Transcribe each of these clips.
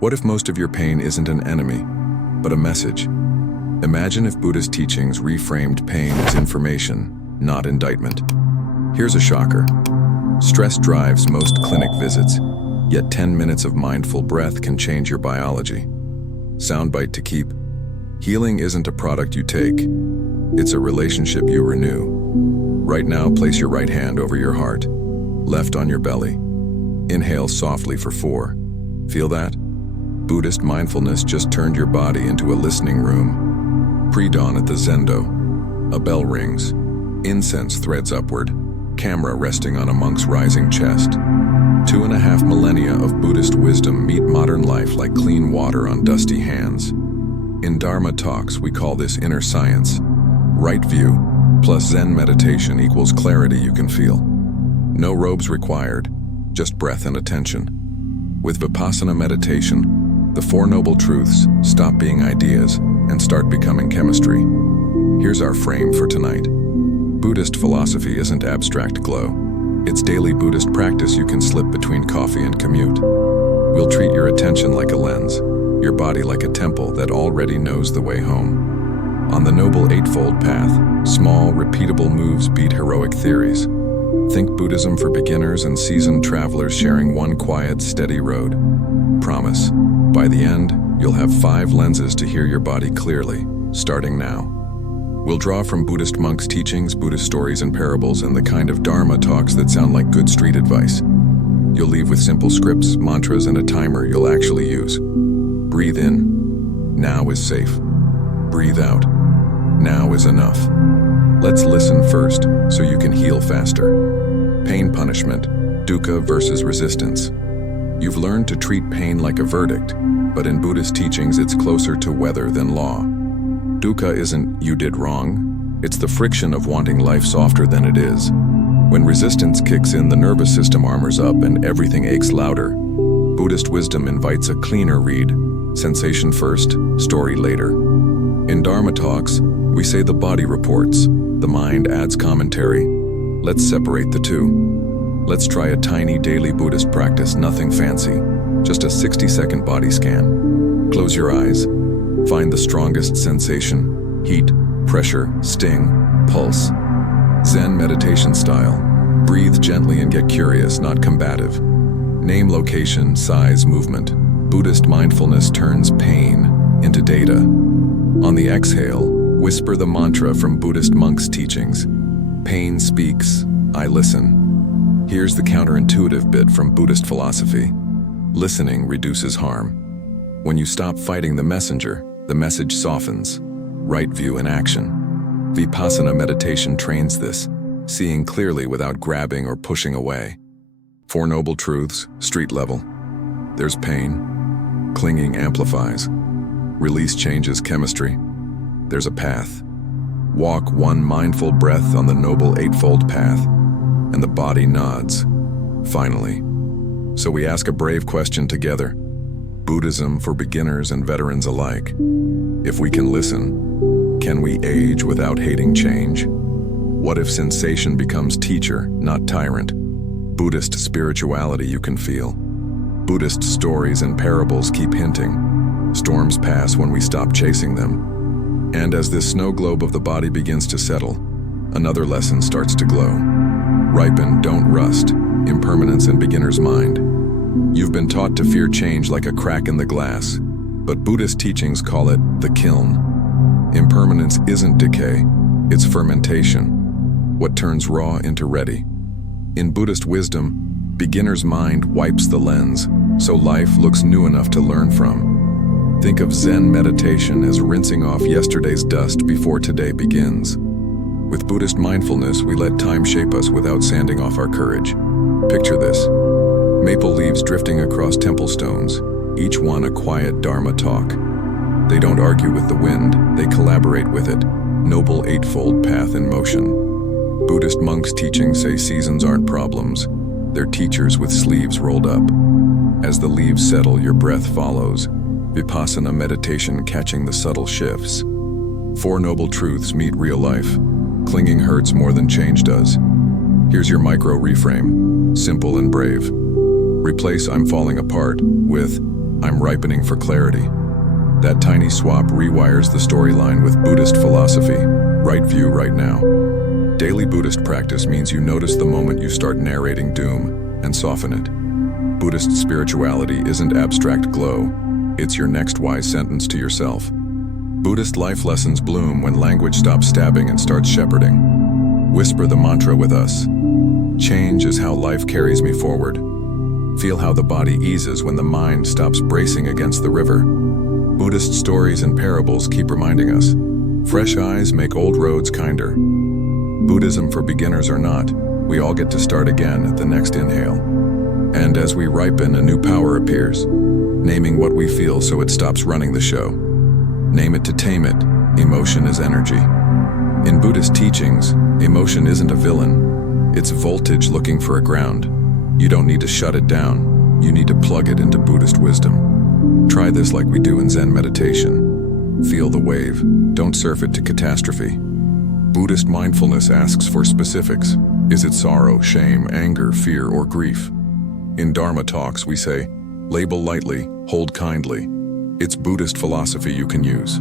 What if most of your pain isn't an enemy, but a message? Imagine if Buddhist teachings reframed pain as information, not indictment. Here's a shocker. Stress drives most clinic visits, yet 10 minutes of mindful breath can change your biology. Soundbite to keep. Healing isn't a product you take, it's a relationship you renew. Right now, place your right hand over your heart, left on your belly. Inhale softly for 4. Feel that? Buddhist mindfulness just turned your body into a listening room. Pre-dawn at the zendo. A bell rings. Incense threads upward. Camera resting on a monk's rising chest. 2.5 millennia of Buddhist wisdom meet modern life like clean water on dusty hands. In Dharma talks, we call this inner science. Right view plus Zen meditation equals clarity you can feel. No robes required, just breath and attention. With Vipassana meditation, the Four Noble Truths stop being ideas and start becoming chemistry. Here's our frame for tonight. Buddhist philosophy isn't abstract glow. It's daily Buddhist practice you can slip between coffee and commute. We'll treat your attention like a lens, your body like a temple that already knows the way home. On the Noble Eightfold Path, small, repeatable moves beat heroic theories. Think Buddhism for beginners and seasoned travelers sharing one quiet, steady road. Promise, by the end, you'll have 5 lenses to hear your body clearly, starting now. We'll draw from Buddhist monks' teachings, Buddhist stories and parables, and the kind of Dharma talks that sound like good street advice. You'll leave with simple scripts, mantras, and a timer you'll actually use. Breathe in. Now is safe. Breathe out. Now is enough. Let's listen first, so you can heal faster. Pain punishment, dukkha versus resistance. You've learned to treat pain like a verdict, but in Buddhist teachings it's closer to weather than law. Dukkha isn't "you did wrong," it's the friction of wanting life softer than it is. When resistance kicks in, the nervous system armors up and everything aches louder. Buddhist wisdom invites a cleaner read, sensation first, story later. In Dharma talks, we say the body reports, the mind adds commentary. Let's separate the two. Let's try a tiny daily Buddhist practice, nothing fancy, just a 60-second body scan. Close your eyes. Find the strongest sensation: heat, pressure, sting, pulse. Zen meditation style. Breathe gently and get curious, not combative. Name location, size, movement. Buddhist mindfulness turns pain into data. On the exhale, whisper the mantra from Buddhist monks' teachings. Pain speaks, I listen. Here's the counterintuitive bit from Buddhist philosophy. Listening reduces harm. When you stop fighting the messenger, the message softens. Right view in action. Vipassana meditation trains this, seeing clearly without grabbing or pushing away. 4 Noble Truths, street level. There's pain. Clinging amplifies. Release changes chemistry. There's a path. Walk 1 mindful breath on the Noble Eightfold Path, and the body nods. Finally. So we ask a brave question together. Buddhism for beginners and veterans alike. If we can listen, can we age without hating change? What if sensation becomes teacher, not tyrant? Buddhist spirituality you can feel. Buddhist stories and parables keep hinting. Storms pass when we stop chasing them. And as this snow globe of the body begins to settle, another lesson starts to glow. Ripen, don't rust. Impermanence and beginner's mind. You've been taught to fear change like a crack in the glass, but Buddhist teachings call it the kiln. Impermanence isn't decay, it's fermentation. What turns raw into ready. In Buddhist wisdom, beginner's mind wipes the lens, so life looks new enough to learn from. Think of Zen meditation as rinsing off yesterday's dust before today begins. With Buddhist mindfulness, we let time shape us without sanding off our courage. Picture this. Maple leaves drifting across temple stones, each one a quiet Dharma talk. They don't argue with the wind, they collaborate with it. Noble Eightfold Path in motion. Buddhist monks' teachings say seasons aren't problems, they're teachers with sleeves rolled up. As the leaves settle, your breath follows. Vipassana meditation catching the subtle shifts. 4 Noble Truths meet real life. Clinging hurts more than change does. Here's your micro reframe, simple and brave. Replace "I'm falling apart" with I'm ripening for clarity. That tiny swap rewires the storyline with Buddhist philosophy. Right view, right now. Daily Buddhist practice means you notice the moment you start narrating doom and soften it. Buddhist spirituality isn't abstract glow. It's your next wise sentence to yourself. Buddhist life lessons bloom when language stops stabbing and starts shepherding. Whisper the mantra with us. Change is how life carries me forward. Feel how the body eases when the mind stops bracing against the river. Buddhist stories and parables keep reminding us. Fresh eyes make old roads kinder. Buddhism for beginners or not, we all get to start again at the next inhale. And as we ripen, a new power appears, naming what we feel so it stops running the show. Name it to tame it. Emotion is energy. In Buddhist teachings, emotion isn't a villain. It's voltage looking for a ground. You don't need to shut it down. You need to plug it into Buddhist wisdom. Try this like we do in Zen meditation. Feel the wave. Don't surf it to catastrophe. Buddhist mindfulness asks for specifics. Is it sorrow, shame, anger, fear, or grief? In Dharma talks, we say, label lightly, hold kindly. It's Buddhist philosophy you can use.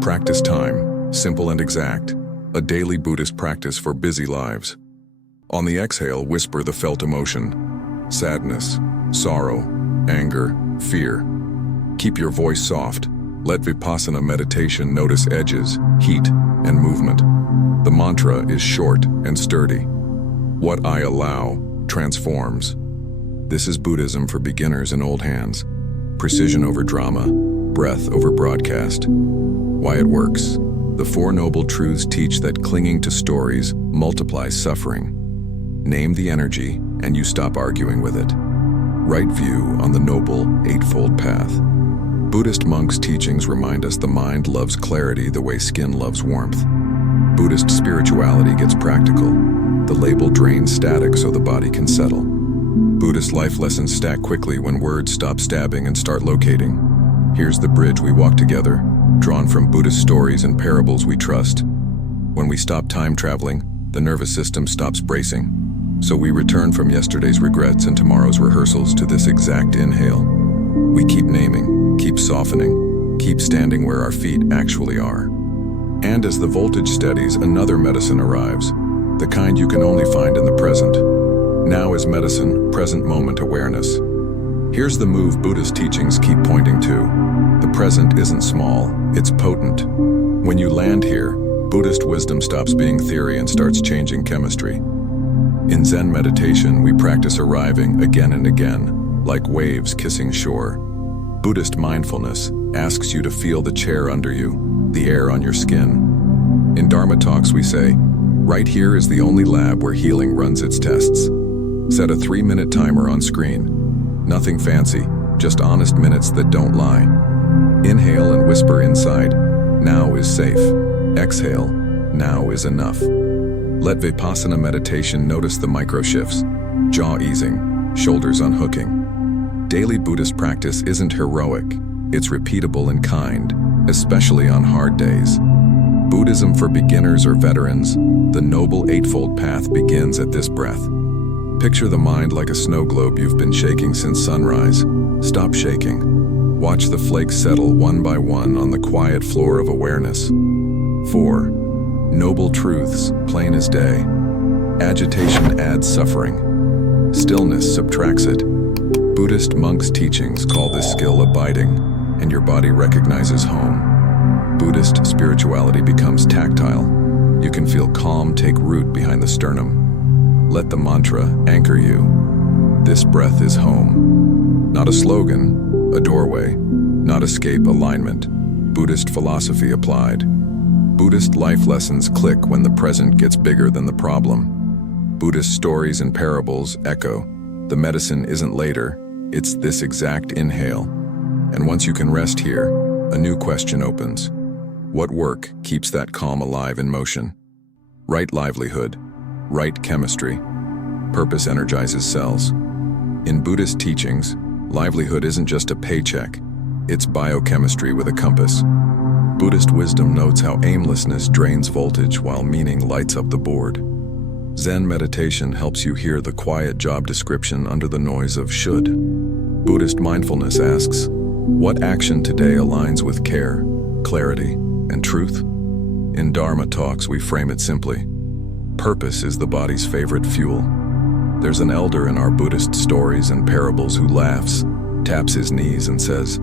Practice time, simple and exact. A daily Buddhist practice for busy lives. On the exhale, whisper the felt emotion. Sadness, sorrow, anger, fear. Keep your voice soft. Let Vipassana meditation notice edges, heat, and movement. The mantra is short and sturdy. What I allow transforms. This is Buddhism for beginners in old hands. Precision over drama, breath over broadcast. Why it works. The Four Noble Truths teach that clinging to stories multiplies suffering. Name the energy, and you stop arguing with it. Right view on the Noble Eightfold Path. Buddhist monks' teachings remind us the mind loves clarity the way skin loves warmth. Buddhist spirituality gets practical. The label drains static so the body can settle. Buddhist life lessons stack quickly when words stop stabbing and start locating. Here's the bridge we walk together, drawn from Buddhist stories and parables we trust. When we stop time traveling, the nervous system stops bracing. So we return from yesterday's regrets and tomorrow's rehearsals to this exact inhale. We keep naming, keep softening, keep standing where our feet actually are. And as the voltage steadies, another medicine arrives, the kind you can only find in the present. Now is medicine, present moment awareness. Here's the move Buddhist teachings keep pointing to. The present isn't small, it's potent. When you land here, Buddhist wisdom stops being theory and starts changing chemistry. In Zen meditation, we practice arriving again and again, like waves kissing shore. Buddhist mindfulness asks you to feel the chair under you, the air on your skin. In Dharma talks, we say, right here is the only lab where healing runs its tests. Set a 3-minute timer on screen. Nothing fancy, just honest minutes that don't lie. Inhale and whisper inside, now is safe. Exhale, now is enough. Let Vipassana meditation notice the micro shifts, jaw easing, shoulders unhooking. Daily Buddhist practice isn't heroic, it's repeatable and kind, especially on hard days. Buddhism for beginners or veterans, the Noble Eightfold Path begins at this breath. Picture the mind like a snow globe you've been shaking since sunrise. Stop shaking. Watch the flakes settle one by one on the quiet floor of awareness. 4. Noble truths, plain as day. Agitation adds suffering. Stillness subtracts it. Buddhist monks' teachings call this skill abiding, and your body recognizes home. Buddhist spirituality becomes tactile. You can feel calm take root behind the sternum. Let the mantra anchor you. This breath is home. Not a slogan, a doorway. Not escape, alignment. Buddhist philosophy applied. Buddhist life lessons click when the present gets bigger than the problem. Buddhist stories and parables echo. The medicine isn't later, it's this exact inhale. And once you can rest here, a new question opens. What work keeps that calm alive in motion? Right livelihood, right chemistry. Purpose energizes cells. In Buddhist teachings, livelihood isn't just a paycheck, it's biochemistry with a compass. Buddhist wisdom notes how aimlessness drains voltage while meaning lights up the board. Zen meditation helps you hear the quiet job description under the noise of should. Buddhist mindfulness asks, What action today aligns with care, clarity, and truth? In Dharma talks, we frame it simply. Purpose is the body's favorite fuel. There's an elder in our Buddhist stories and parables who laughs, taps his knees and says,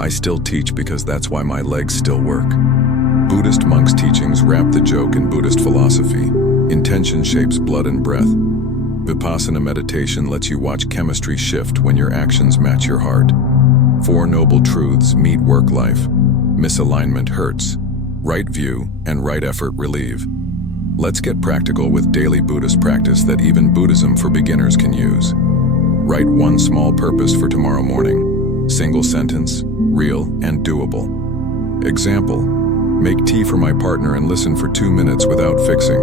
"I still teach because that's why my legs still work." Buddhist monks' teachings wrap the joke in Buddhist philosophy. Intention shapes blood and breath. Vipassana meditation lets you watch chemistry shift when your actions match your heart. 4 noble truths meet work life. Misalignment hurts. Right view and right effort relieve. Let's get practical with daily Buddhist practice that even Buddhism for beginners can use. Write one small purpose for tomorrow morning. Single sentence, real and doable. Example: make tea for my partner and listen for 2 minutes without fixing.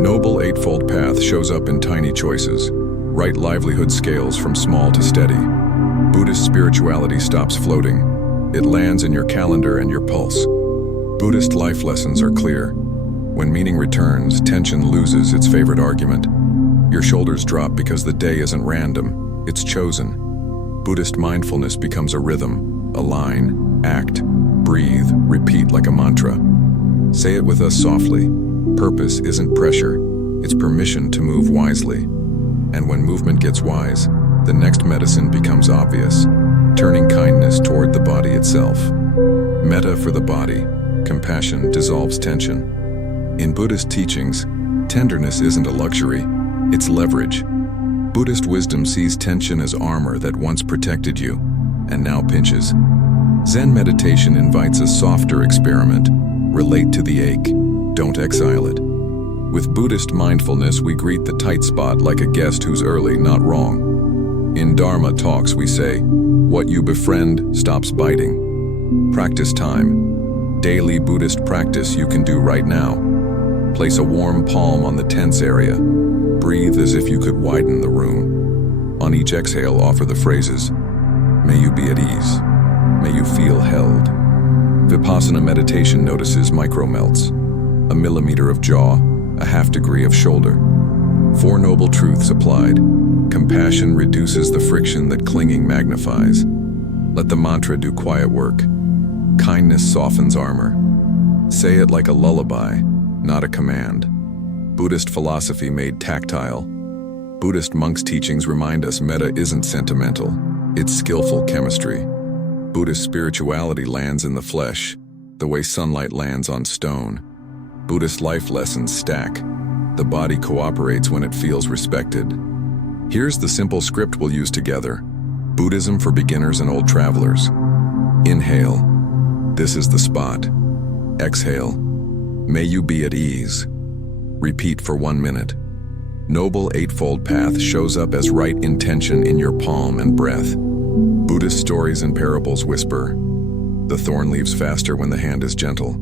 Noble Eightfold Path shows up in tiny choices. Write livelihood scales from small to steady. Buddhist spirituality stops floating. It lands in your calendar and your pulse. Buddhist life lessons are clear. When meaning returns, tension loses its favorite argument. Your shoulders drop because the day isn't random, it's chosen. Buddhist mindfulness becomes a rhythm, a line, act, breathe, repeat like a mantra. Say it with us softly. Purpose isn't pressure, it's permission to move wisely. And when movement gets wise, the next medicine becomes obvious, turning kindness toward the body itself. Metta for the body, compassion dissolves tension. In Buddhist teachings, tenderness isn't a luxury, it's leverage. Buddhist wisdom sees tension as armor that once protected you, and now pinches. Zen meditation invites a softer experiment. Relate to the ache, don't exile it. With Buddhist mindfulness, we greet the tight spot like a guest who's early, not wrong. In Dharma talks, we say, what you befriend stops biting. Practice time. Daily Buddhist practice you can do right now. Place a warm palm on the tense area. Breathe as if you could widen the room. On each exhale, offer the phrases, "May you be at ease. May you feel held." Vipassana meditation notices micro-melts. A millimeter of jaw, a half degree of shoulder. 4 noble truths applied. Compassion reduces the friction that clinging magnifies. Let the mantra do quiet work. Kindness softens armor. Say it like a lullaby, not a command. Buddhist philosophy made tactile. Buddhist monks' teachings remind us metta isn't sentimental, it's skillful chemistry. Buddhist spirituality lands in the flesh, the way sunlight lands on stone. Buddhist life lessons stack. The body cooperates when it feels respected. Here's the simple script we'll use together. Buddhism for beginners and old travelers. Inhale, this is the spot. Exhale, may you be at ease. Repeat for 1 minute. Noble Eightfold Path shows up as right intention in your palm and breath. Buddhist stories and parables whisper, the thorn leaves faster when the hand is gentle.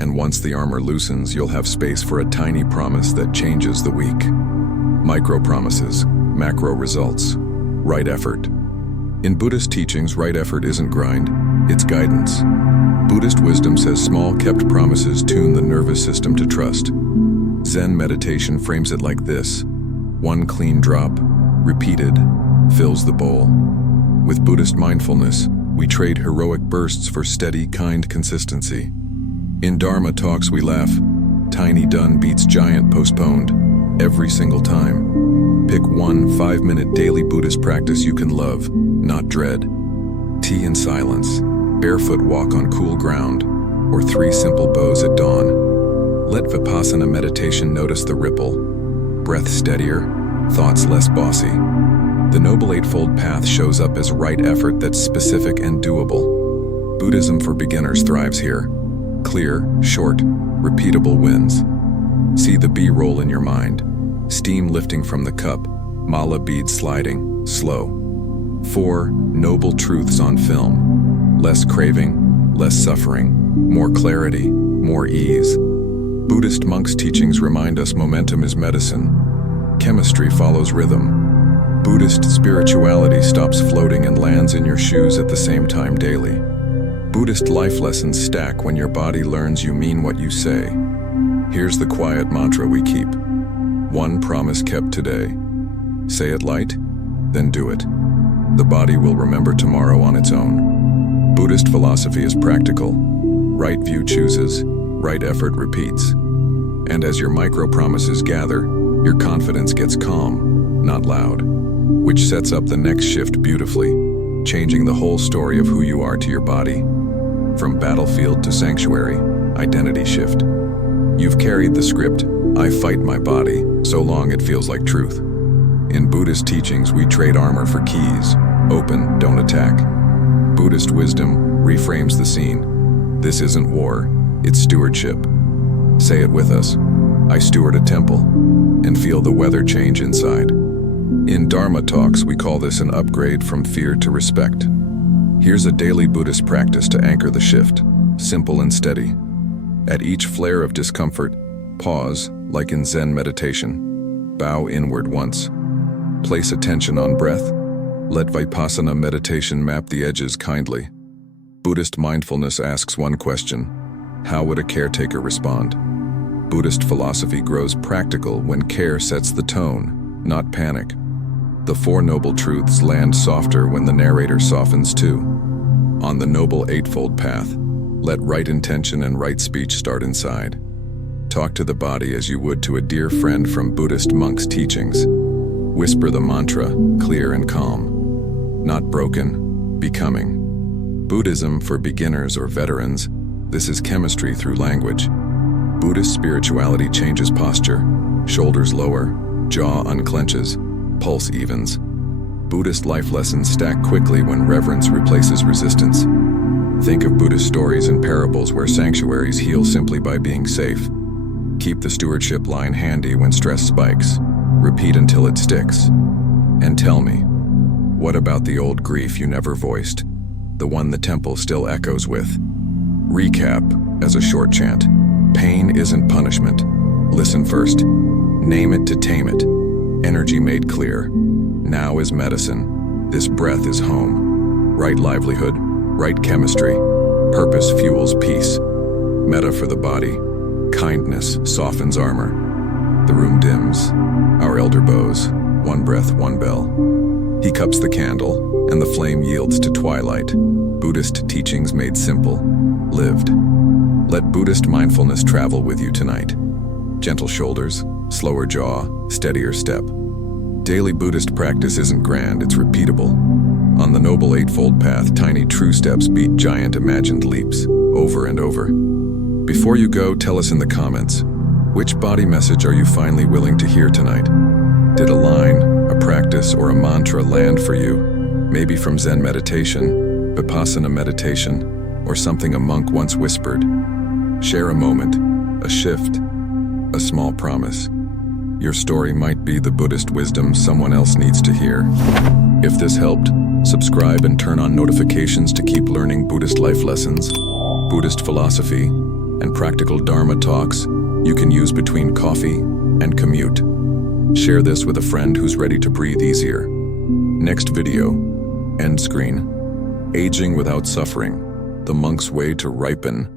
And once the armor loosens, you'll have space for a tiny promise that changes the week. Micro promises, macro results, right effort. In Buddhist teachings, right effort isn't grind, it's guidance. Buddhist wisdom says small kept promises tune the nervous system to trust. Zen meditation frames it like this: 1 clean drop, repeated, fills the bowl. With Buddhist mindfulness, we trade heroic bursts for steady, kind consistency. In Dharma talks, we laugh. Tiny done beats giant postponed, every single time. Pick one 5-minute daily Buddhist practice you can love, not dread. Tea in silence, barefoot walk on cool ground, or 3 simple bows at dawn. Let Vipassana meditation notice the ripple. Breath steadier, thoughts less bossy. The Noble Eightfold Path shows up as right effort that's specific and doable. Buddhism for beginners thrives here. Clear, short, repeatable wins. See the B-roll in your mind. Steam lifting from the cup, mala beads sliding, slow. 4 noble truths on film. Less craving, less suffering, more clarity, more ease. Buddhist monks' teachings remind us momentum is medicine. Chemistry follows rhythm. Buddhist spirituality stops floating and lands in your shoes at the same time daily. Buddhist life lessons stack when your body learns you mean what you say. Here's the quiet mantra we keep. 1 promise kept today. Say it light, then do it. The body will remember tomorrow on its own. Buddhist philosophy is practical. Right view chooses, right effort repeats. And as your micro-promises gather, your confidence gets calm, not loud, which sets up the next shift beautifully, changing the whole story of who you are to your body. From battlefield to sanctuary, identity shift. You've carried the script, I fight my body, so long it feels like truth. In Buddhist teachings, we trade armor for keys. Open, don't attack. Buddhist wisdom reframes the scene. This isn't war, it's stewardship. Say it with us. I steward a temple, and feel the weather change inside. In Dharma talks, we call this an upgrade from fear to respect. Here's a daily Buddhist practice to anchor the shift, simple and steady. At each flare of discomfort, pause, like in Zen meditation. Bow inward once. Place attention on breath. Let Vipassana meditation map the edges kindly. Buddhist mindfulness asks one question: how would a caretaker respond? Buddhist philosophy grows practical when care sets the tone, not panic. The Four Noble Truths land softer when the narrator softens too. On the Noble Eightfold Path, let right intention and right speech start inside. Talk to the body as you would to a dear friend from Buddhist monks' teachings. Whisper the mantra, clear and calm. Not broken, becoming. Buddhism for beginners or veterans, this is chemistry through language. Buddhist spirituality changes posture, shoulders lower, jaw unclenches, pulse evens. Buddhist life lessons stack quickly when reverence replaces resistance. Think of Buddhist stories and parables where sanctuaries heal simply by being safe. Keep the stewardship line handy when stress spikes. Repeat until it sticks. And tell me, what about the old grief you never voiced? The one the temple still echoes with? Recap as a short chant. Pain isn't punishment. Listen first. Name it to tame it. Energy made clear. Now is medicine. This breath is home. Right livelihood, right chemistry. Purpose fuels peace. Metta for the body. Kindness softens armor. The room dims. Our elder bows. One breath, one bell. He cups the candle, and the flame yields to twilight. Buddhist teachings made simple, lived. Let Buddhist mindfulness travel with you tonight. Gentle shoulders, slower jaw, steadier step. Daily Buddhist practice isn't grand, it's repeatable. On the Noble Eightfold Path, tiny true steps beat giant imagined leaps, over and over. Before you go, tell us in the comments, which body message are you finally willing to hear tonight? Did a line, a practice, or a mantra land for you? Maybe from Zen meditation, Vipassana meditation, or something a monk once whispered. Share a moment, a shift, a small promise. Your story might be the Buddhist wisdom someone else needs to hear. If this helped, subscribe and turn on notifications to keep learning Buddhist life lessons, Buddhist philosophy, and practical Dharma talks you can use between coffee and commute. Share this with a friend who's ready to breathe easier. Next video, end screen. Aging without suffering, the monk's way to ripen